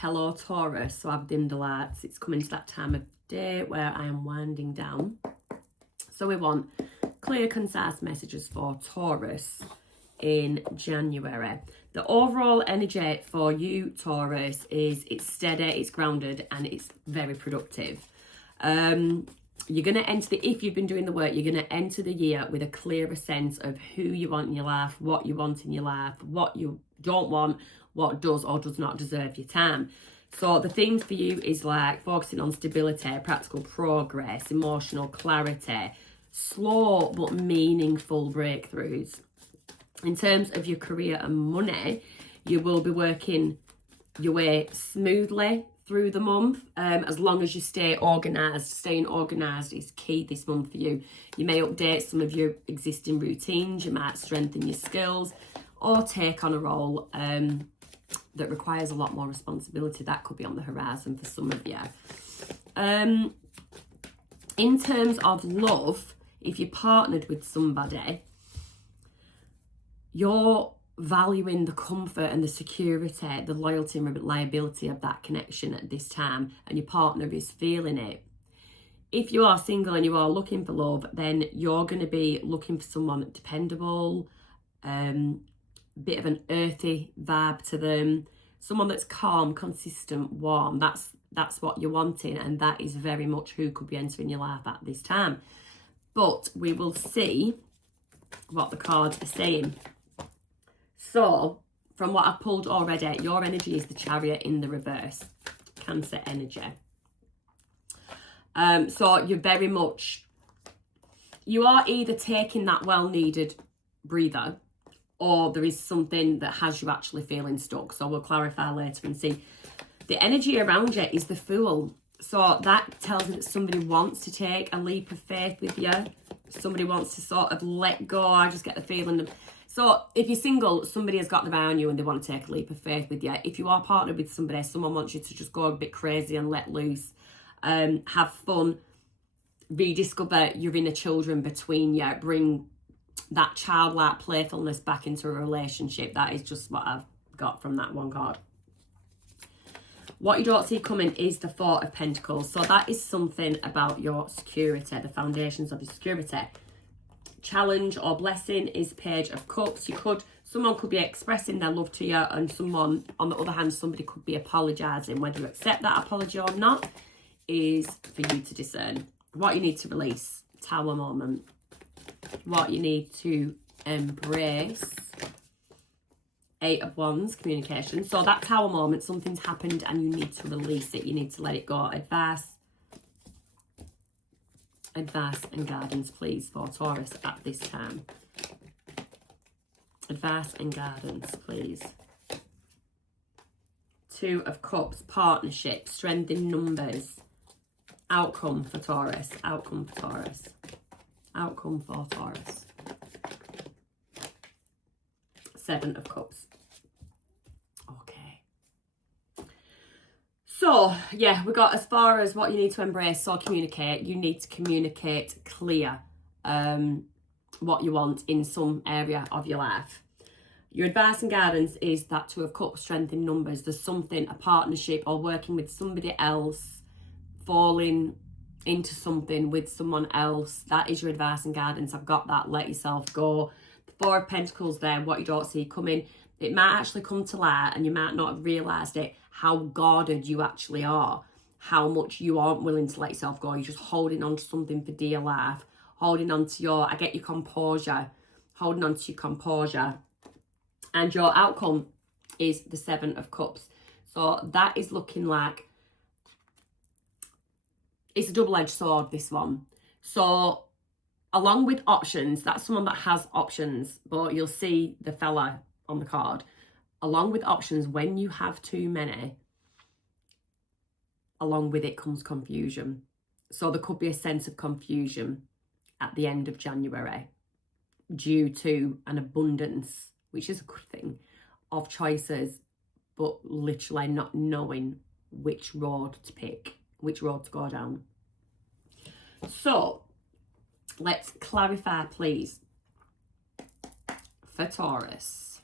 Hello Taurus, so I've dimmed the lights. It's coming to that time of day where I am winding down. So we want clear, concise messages for Taurus in January. The overall energy for you, Taurus, is it's steady, it's grounded, and it's very productive. You're going to enter if you've been doing the work, you're going to enter the year with a clearer sense of who you want in your life, what you want in your life, what you don't want, what does or does not deserve your time. So the themes for you is like focusing on stability, practical progress, emotional clarity, slow but meaningful breakthroughs. In terms of your career and money, you will be working your way smoothly through the month, as long as you stay organised. Staying organised is key this month for you. You may update some of your existing routines, you might strengthen your skills, or take on a role that requires a lot more responsibility. That could be on the horizon for some of you. In terms of love, if you're partnered with somebody, you're valuing the comfort and the security, the loyalty and reliability of that connection at this time, and your partner is feeling it. If you are single and you are looking for love, then you're going to be looking for someone dependable, bit of an earthy vibe to them, someone that's calm, consistent, warm. That's what you're wanting, and that is very much who could be entering your life at this time. But we will see what the cards are saying. So, from what I've pulled already, your energy is the Chariot in the reverse, Cancer energy. So you're very much, you are either taking that well-needed breather, or there is something that has you actually feeling stuck. So we'll clarify later and see. The energy around you is the Fool. So that tells me that somebody wants to take a leap of faith with you. Somebody wants to sort of let go. I just get the feeling. So if you're single, somebody has got their eye on you and they want to take a leap of faith with you. If you are partnered with somebody, someone wants you to just go a bit crazy and let loose, have fun, rediscover your inner children between you, bring that childlike playfulness back into a relationship. That is just what I've got from that one card. What you don't see coming is the Four of Pentacles. So that is something about your security, the foundations of your security. Challenge or blessing is Page of Cups. Someone could be expressing their love to you, and someone, on the other hand, somebody could be apologising. Whether you accept that apology or not is for you to discern. What you need to release, Tower moment. What you need to embrace, Eight of Wands, communication. So that Tower moment, something's happened and you need to release it. You need to let it go. Advice and guidance, please, for Taurus at this time. Advice and guidance, please. Two of Cups, partnership, strength in numbers. Outcome for Taurus. Outcome for Taurus. Outcome for Taurus. Seven of Cups. Okay. So, yeah, we got as far as what you need to embrace. So communicate. You need to communicate clear what you want in some area of your life. Your advice and guidance is that Two of Cups, strength in numbers. There's something, a partnership or working with somebody else, falling into something with someone else. That is your advice and guidance. I've got that. Let yourself go. The Four of Pentacles there, what you don't see coming. It might actually come to light and you might not have realised it, how guarded you actually are, how much you aren't willing to let yourself go. You're just holding on to something for dear life, holding on to your, I get your composure, holding on to your composure. And your outcome is the Seven of Cups. So that is looking like, it's a double-edged sword, this one. So along with options, that's someone that has options, but you'll see the fella on the card. Along with options, when you have too many, along with it comes confusion. So there could be a sense of confusion at the end of January due to an abundance, which is a good thing, of choices, but literally not knowing which road to pick, which road to go down. So let's clarify, please, for Taurus.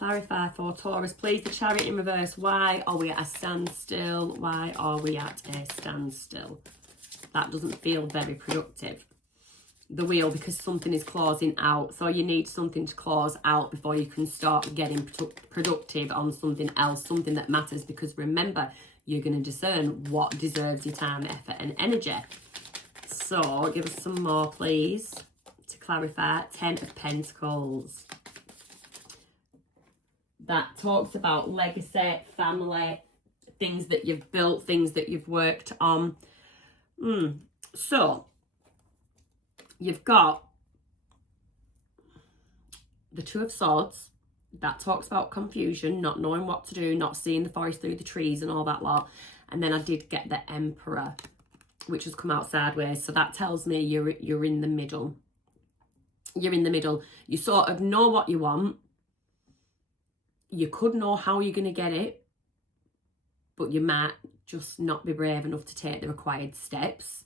clarify for Taurus, please. The Chariot in reverse. Why are we at a standstill? Why are we at a standstill? That doesn't feel very productive. The Wheel, because something is closing out. So you need something to close out before you can start getting productive on something else, something that matters. Because remember, you're going to discern what deserves your time, effort and energy. So give us some more, please, to clarify. 10 of Pentacles. That talks about legacy, family, things that you've built, things that you've worked on. So you've got the Two of Swords. That talks about confusion, not knowing what to do, not seeing the forest through the trees and all that lot. And then I did get the Emperor, which has come out sideways. So that tells me you're in the middle. You're in the middle. You sort of know what you want. You could know how you're going to get it, but you might just not be brave enough to take the required steps.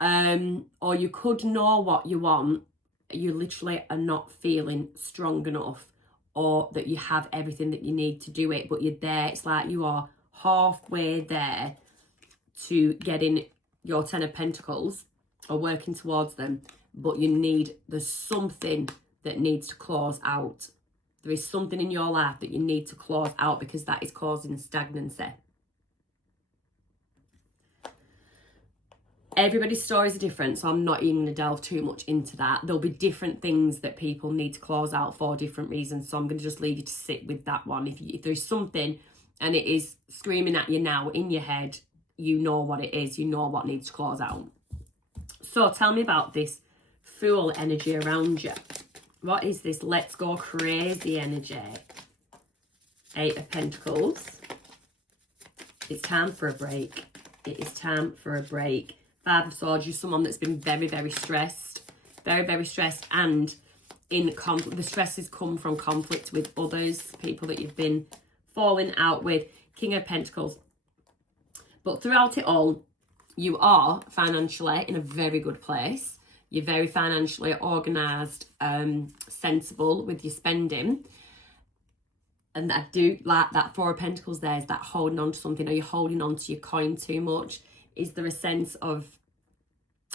Or you could know what you want. You literally are not feeling strong enough, or that you have everything that you need to do it, but you're there. It's like you are halfway there to getting your 10 of Pentacles or working towards them, but there's something that needs to close out. There is something in your life that you need to close out because that is causing stagnancy. Everybody's stories are different, so I'm not even going to delve too much into that. There'll be different things that people need to close out for different reasons, so I'm going to just leave you to sit with that one. If there's something and it is screaming at you now in your head, you know what it is, you know what needs to close out. So tell me about this Fool energy around you. What is this let's go crazy energy? 8 of Pentacles. It's time for a break. It is time for a break. 5 of Swords, you're someone that's been very, very stressed. Very, very stressed. And in conflict, the stresses come from conflict with others, people that you've been falling out with. King of Pentacles. But throughout it all, you are financially in a very good place. You're very financially organised, sensible with your spending. And I do like that 4 of Pentacles there, is that holding on to something. Are you holding on to your coin too much? Is there a sense of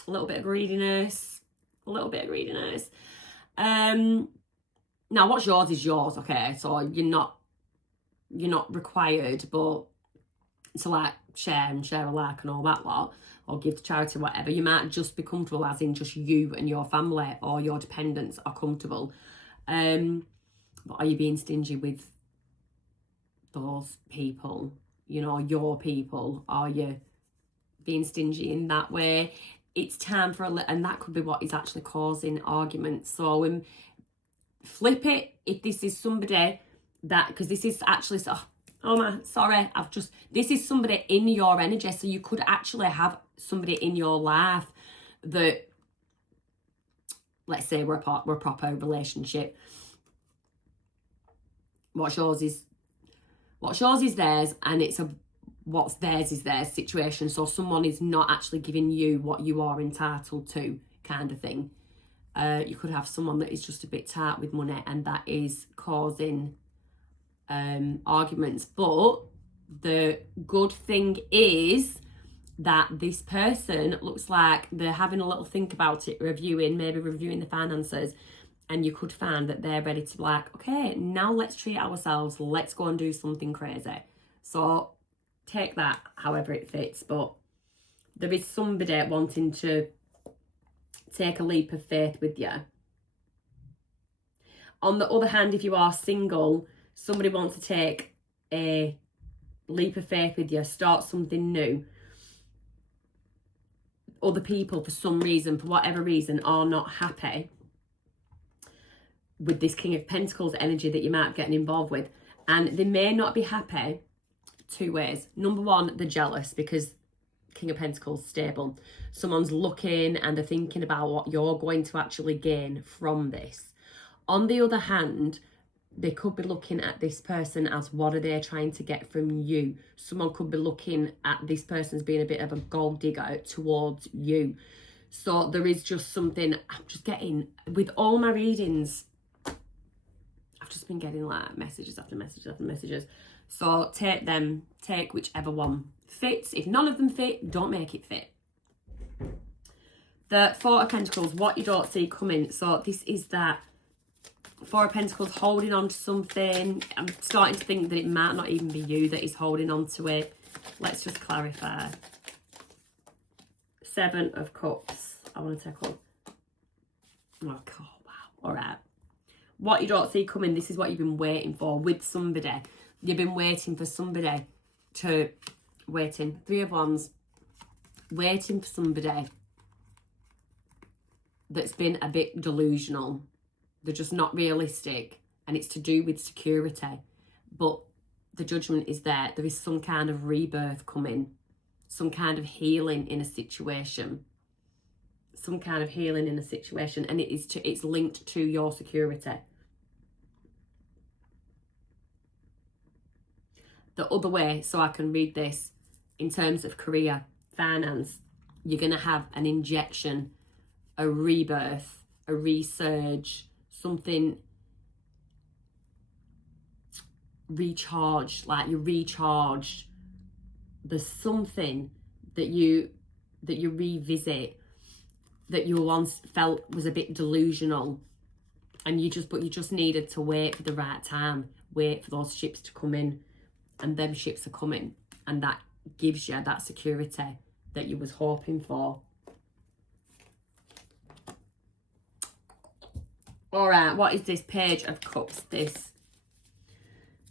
a little bit of greediness? A little bit of greediness. Now, what's yours is yours, okay? So you're not required, but to like share alike and all that lot, or give to charity, whatever. You might just be comfortable, as in just you and your family or your dependents are comfortable. But are you being stingy with those people? You know, your people? Are you being stingy in that way? It's time for and that could be what is actually causing arguments. So flip it. If this is somebody that, because this is actually this is somebody in your energy, so you could actually have somebody in your life that, let's say we're a proper relationship. What's yours is theirs, and it's what's theirs is theirs situation. So someone is not actually giving you what you are entitled to, kind of thing. You could have someone that is just a bit tight with money, and that is causing arguments. But the good thing is that this person looks like they're having a little think about it, maybe reviewing the finances, and you could find that they're ready to be like, okay, now let's treat ourselves, let's go and do something crazy. So take that however it fits, but there is somebody wanting to take a leap of faith with you. On the other hand, if you are single, somebody wants to take a leap of faith with you, start something new. Other people, for some reason, for whatever reason, are not happy with this King of Pentacles energy that you might be getting involved with. And they may not be happy 2 ways. Number one, they're jealous because King of Pentacles, stable. Someone's looking and they're thinking about what you're going to actually gain from this. On the other hand, they could be looking at this person as, what are they trying to get from you? Someone could be looking at this person as being a bit of a gold digger towards you. So there is just something, I'm just getting, with all my readings, I've just been getting like messages after messages after messages. So take them, take whichever one fits. If none of them fit, don't make it fit. The Four of Pentacles, what you don't see coming. So this is that Four of Pentacles holding on to something. I'm starting to think that it might not even be you that is holding on to it. Let's just clarify. Seven of Cups. I want to take up. Oh, God, wow. All right. What you don't see coming, this is what you've been waiting for with somebody. You've been waiting for somebody to... Waiting. Three of Wands. Waiting for somebody that's been a bit delusional. They're just not realistic, and it's to do with security. But the Judgment is there. There is some kind of rebirth coming, some kind of healing in a situation, some kind of healing in a situation, and it's linked to your security. The other way, so I can read this in terms of career, finance, you're going to have an injection, a rebirth, a resurge, something recharged, like you're recharged. There's something that you revisit that you once felt was a bit delusional, and you just needed to wait for the right time, wait for those ships to come in, and them ships are coming, and that gives you that security that you was hoping for. All right, what is this Page of Cups? This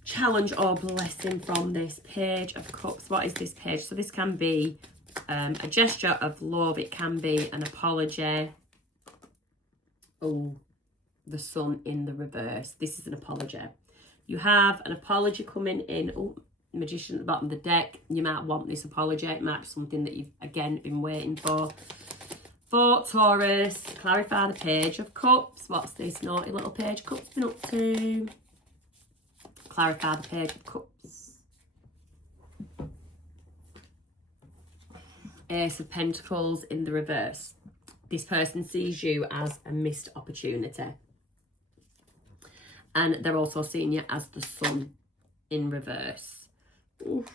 challenge or blessing from this Page of Cups. What is this page? So this can be a gesture of love. It can be an apology. Oh, the Sun in the reverse. This is an apology. You have an apology coming in. Oh, Magician at the bottom of the deck. You might want this apology. It might be something that you've, again, been waiting for. For Taurus, clarify the Page of Cups. What's this naughty little Page of Cups been up to? Clarify the Page of Cups. Ace of Pentacles in the reverse. This person sees you as a missed opportunity. And they're also seeing you as the Sun in reverse. Oof.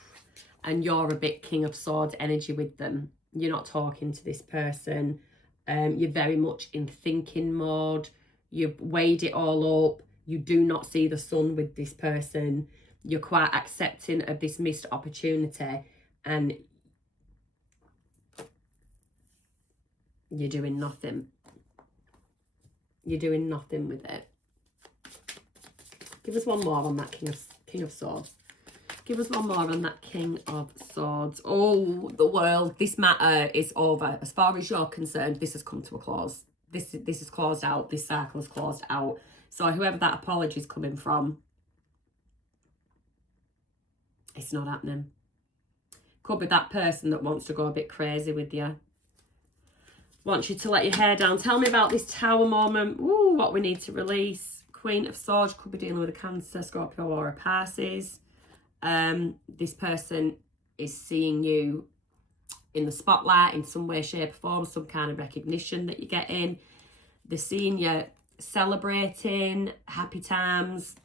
And you're a bit King of Swords energy with them. You're not talking to this person. You're very much in thinking mode. You've weighed it all up. You do not see the Sun with this person. You're quite accepting of this missed opportunity, and you're doing nothing. You're doing nothing with it. Give us one more on that King of Swords. Give us one more on that King of Swords. Oh, the world. This matter is over. As far as you're concerned, this has come to a close. This is closed out. This cycle is closed out. So whoever that apology is coming from, it's not happening. Could be that person that wants to go a bit crazy with you. Wants you to let your hair down. Tell me about this Tower moment. Ooh, what we need to release. Queen of Swords could be dealing with a Cancer, Scorpio, or a Pisces. This person is seeing you in the spotlight in some way, shape, or form, some kind of recognition that you're getting. They're seeing you celebrating, happy times.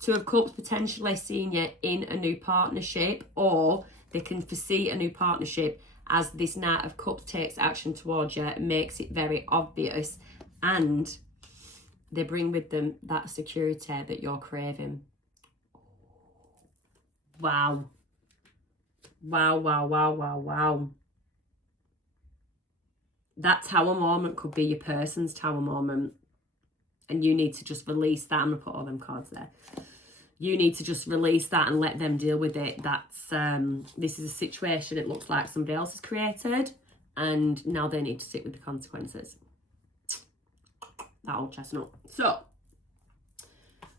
Two of Cups potentially seeing you in a new partnership, or they can foresee a new partnership as this Knight of Cups takes action towards you, makes it very obvious, and they bring with them that security that you're craving. Wow. Wow, wow, wow, wow, wow. That Tower moment could be your person's Tower moment. And you need to just release that. I'm going to put all them cards there. You need to just release that and let them deal with it. That's this is a situation it looks like somebody else has created. And now they need to sit with the consequences. That old chestnut. So,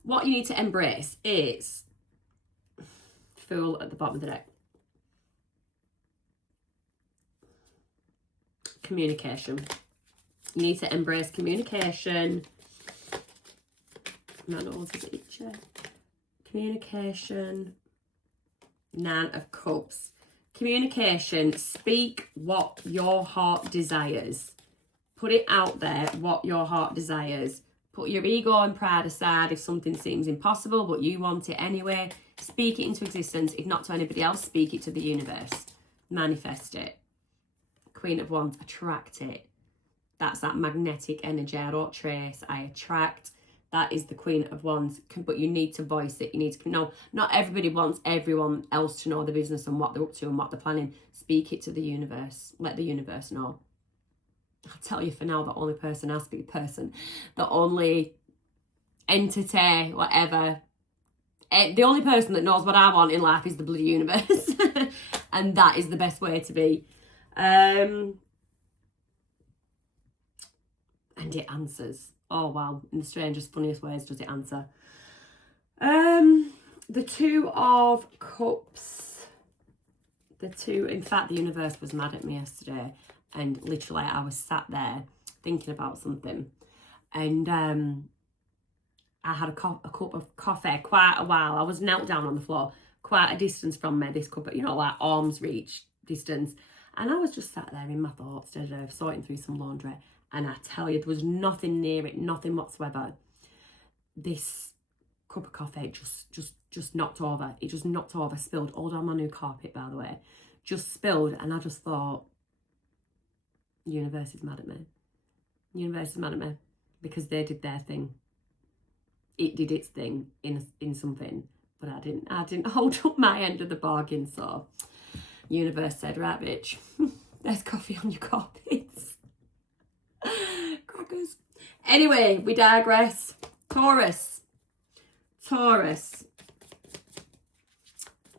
what you need to embrace is Fool at the bottom of the deck. Communication. You need to embrace communication. My nose is itchy. Communication. Nine of Cups. Communication. Speak what your heart desires. Put it out there, what your heart desires. Put your ego and pride aside if something seems impossible, but you want it anyway. Speak it into existence. If not to anybody else, speak it to the universe. Manifest it. Queen of Wands, attract it. That's that magnetic energy. I don't trace, I attract. That is the Queen of Wands. But you need to voice it. You need to know. Not everybody wants everyone else to know the business and what they're up to and what they're planning. Speak it to the universe. Let the universe know. I'll tell you for now, the only the only entity, whatever, the only person that knows what I want in life is the bloody universe. And that is the best way to be. And it answers. Oh, wow. In the strangest, funniest ways does it answer. The Two of Cups. In fact, the universe was mad at me yesterday. And literally, I was sat there thinking about something. And I had a cup of coffee quite a while. I was knelt down on the floor, quite a distance from me, this cup, like arm's reach distance. And I was just sat there in my thoughts, sorting through some laundry. And I tell you, there was nothing near it, nothing whatsoever. This cup of coffee just knocked over. It just knocked over, spilled all down my new carpet, by the way. Just spilled, and I just thought, universe is mad at me. Universe is mad at me because they did their thing. It did its thing in something, but I didn't hold up my end of the bargain. So universe said, right, bitch, there's coffee on your carpets. Crackers. Anyway, we digress. Taurus.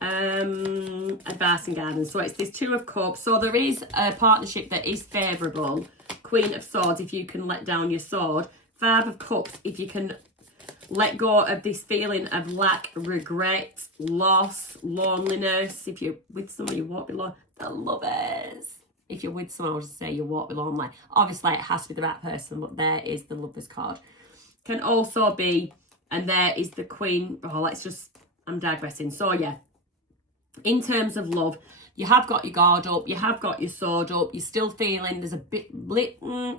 Advice and guidance. So it's this Two of Cups. So there is a partnership that is favourable. Queen of Swords, if you can let down your sword. Five of Cups, if you can let go of this feeling of lack, regret, loss, loneliness. If you're with someone, you won't be lonely. The Lovers. If you're with someone, I would say you won't be lonely. Obviously, it has to be the right person, but there is the Lovers card. Can also be, and there is the Queen. Oh, I'm digressing. So, yeah. In terms of love, you have got your guard up, you have got your sword up, you're still feeling there's a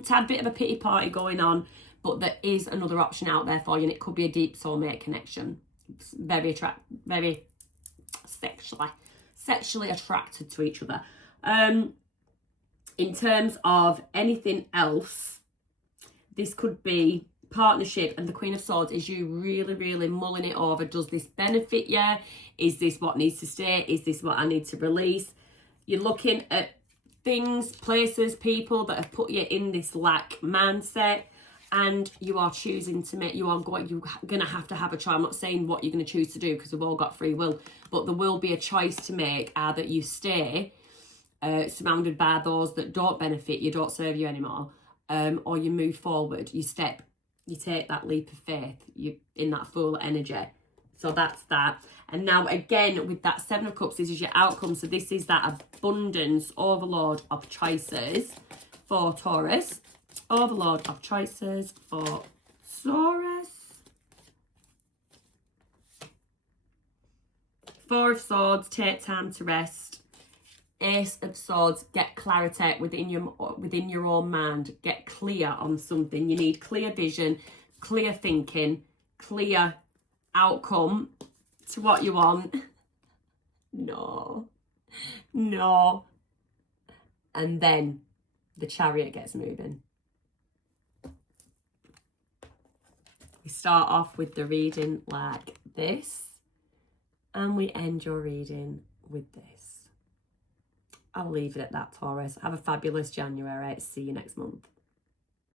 tad bit of a pity party going on, but there is another option out there for you, and it could be a deep soulmate connection. It's very sexually attracted to each other. In terms of anything else, this could be partnership, and the Queen of Swords is you really mulling it over. Does this benefit you? Is this what needs to stay? Is this what I need to release? You're looking at things, places, people that have put you in this lack mindset, and you are choosing to make, you're going to have a choice. I'm not saying what you're going to choose to do because we've all got free will, but there will be a choice to make. Either you stay surrounded by those that don't benefit you, don't serve you anymore, or you move forward, you take that leap of faith, you in that full energy. So that's that. And now again, with that Seven of Cups, this is your outcome. So this is that abundance, overload of choices for Taurus. Overload of choices for Taurus. Four of Swords, take time to rest. Ace of Swords, get clarity within your own mind. Get clear on something. You need clear vision, clear thinking, clear outcome to what you want. No. And then the Chariot gets moving. We start off with the reading like this, and we end your reading with this. I'll leave it at that, Taurus. Have a fabulous January. See you next month.